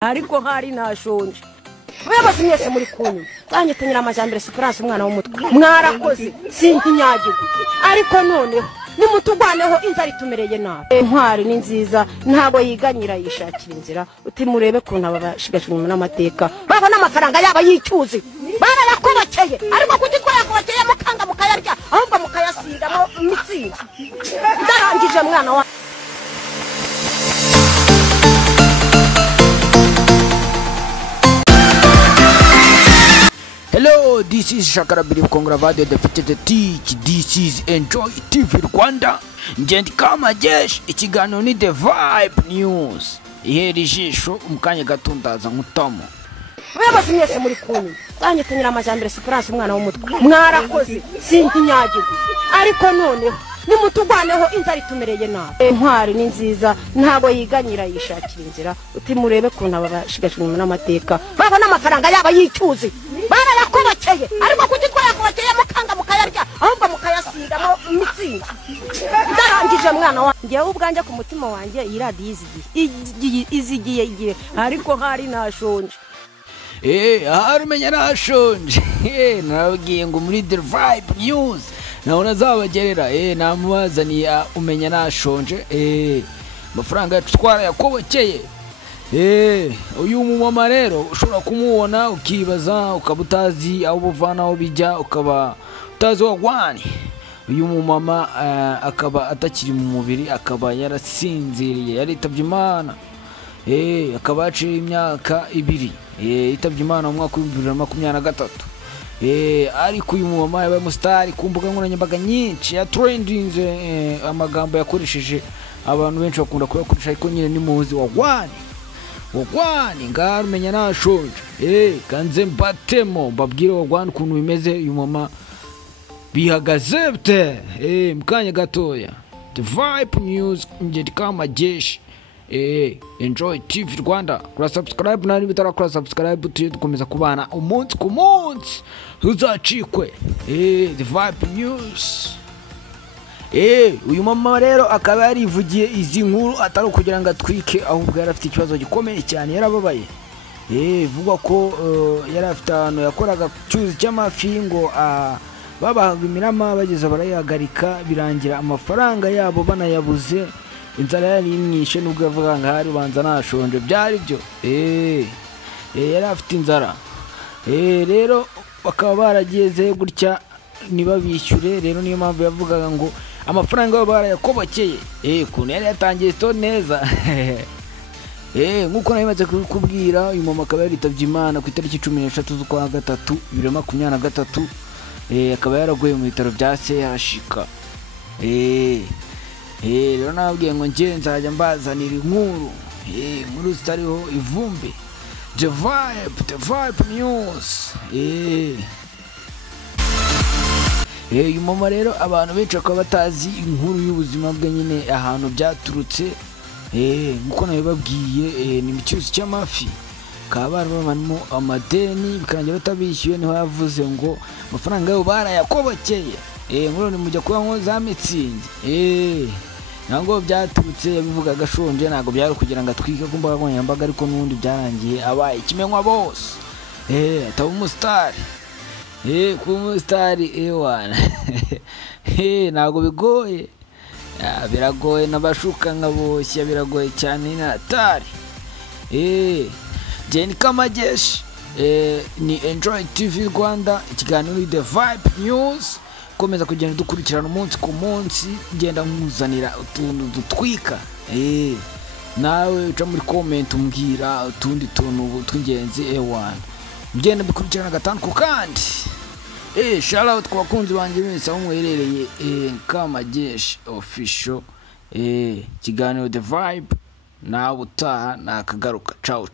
ariko hari nashonje Webazi mwese muri kunyu Tanyitanyira amajambere Esperance umwana w'umutwe mwarakoze sinkinyagirwa ariko none nimutugwaneho inzara itumereye nabi intwari ni nziza ntago yiganyira yishakira inzira uti murebe kuntu abashigashwe n'amateka baba n'amafaranga yaba yicyuzi barabakobakeye ariko kutitwara kubakeye mukanga mukayarya ahubwo mukayasigamo mitsinga darangije mwana wa Hello, this is Shakara Believe Congravado Defeated Teach. This is Enjoy TV Rwanda. Ngendi kama jesh ikiganiro ni The Vibe News. Ihera ijisho umukanya gatundaza nkutamo. Webazi mwese muri kunyu Tanyitanyira amajambere Esperance umwana w'umutwe mwarakoze sinkinyagirwa ariko none nimutugwaneho inzara itumereye nabi intwari ni nziza ntago yiganyira yishakira inzira uti murebe kuntu abashigashwe n'amateka baba n'amafaranga yaba yicyuzi barabakobakeye ariko kutitwara kubakeye mukanga mukayarya ahubwo mukayasigamo mitsinga darangije mwana wa ngiye ubwanje ku mutima wanje iradi izigiye ariko hari nashonje harumenya nashonje naragiye ngo muri The Vibe News naona zabagerera namubazaniye umenya nashonje amafaranga yatwara yakobokeye uyu mumama rero ushobora kumubona ukibaza ukabutazi aho buvana aho bijya ukaba utazi wagwani uyu mumama akaba atakiri mu mubiri akaba yarasinziriye yaritabye Imana akaba yaciye imyaka 2 yitabye Imana mu mwaka wa 2023 ariko uyu mumama yabaye umustar ku mbuga nkoranyambaga nyinshi ya trendinze amagambo yakoresheje abantu benshi bakunda kuyakoresha ariko nyine ni muzi wagwani ngarumenya nashonje kanze mbatemo mbabwire wagwani ukuntu bimeze uyu mama bihagaze bite mukanya gatoya The Vibe News ngende kama jeshi Enjoy TV Rwanda kura subscribe nari bitara kura subscribe tukomeza kubana umunsi ku munsi uzacikwe The Vibe News uyu mama rero akaba yarivugiye izi nkuru atari kugira ngo atwike ahubwo yarafite ikibazo gikomeye cyane yarababaye vuga ko yarafite ahantu yakoraga cyuzi cy'amafi ngo babahaga imirama bageze barayihagarika birangira amafaranga yabo banayabuze inzara yari imwishe nubwo yavuga ngo hari banza nashonje byari byo yari afite inzara rero bakaba barageze gutya niba bishyure rero niyo mpamvu yavugaga ngo amafaranga yabo barayakobokeye kuntu yari yatangiye sto neza nkuko nabimaze kubwira uyu mama akaba yaritabye Imana ku itariki 13 z'ukwa 3 2023 akaba yaraguye mu bitaro bya CHK rero nabwiye ngo ngiye nzajya mbazanira inkuru zitariho ivumbi The Vibe News uyu mama rero abantu benshi bakaba batazi inkuru y'ubuzima bwe nyine ahantu byaturutse nkuko nabibabwiye ni mu cyuzi cy'amafi bakaba barimo amadeni bikarangira batabishyuye niho yavuze ngo amafaranga yabo barayakobokeye nkuru ni mujya kuba nko za mitsingi ntabwo byaturutse yabivuga gashonje ntabwo byari kugira ngo atwike ku mbuga nkoranyambaga ariko n'ubundi byarangiye abaye ikimenywa bose ataba umusitari kuba umusitari wana ntabwo bigoye biragoye n'abashuka nkaboshya biragoye cyane n'atari Jeni Kamajeshi ni Enjoy TV Rwanda ikiganiro ni The Vibe News komeza kugenda dukurikirana umunsi ku munsi ngenda nkuzanira utuntu dutwika nawe uca muri comment umbwira utundi tuntu tw'ingenzi wana ngenda bikurikirana gatanu ku kandi shout out ku bakunzi banje bese aho mwerereye Kamajeshi official kiganiro The Vibe nawe utaha nakagaruka ciao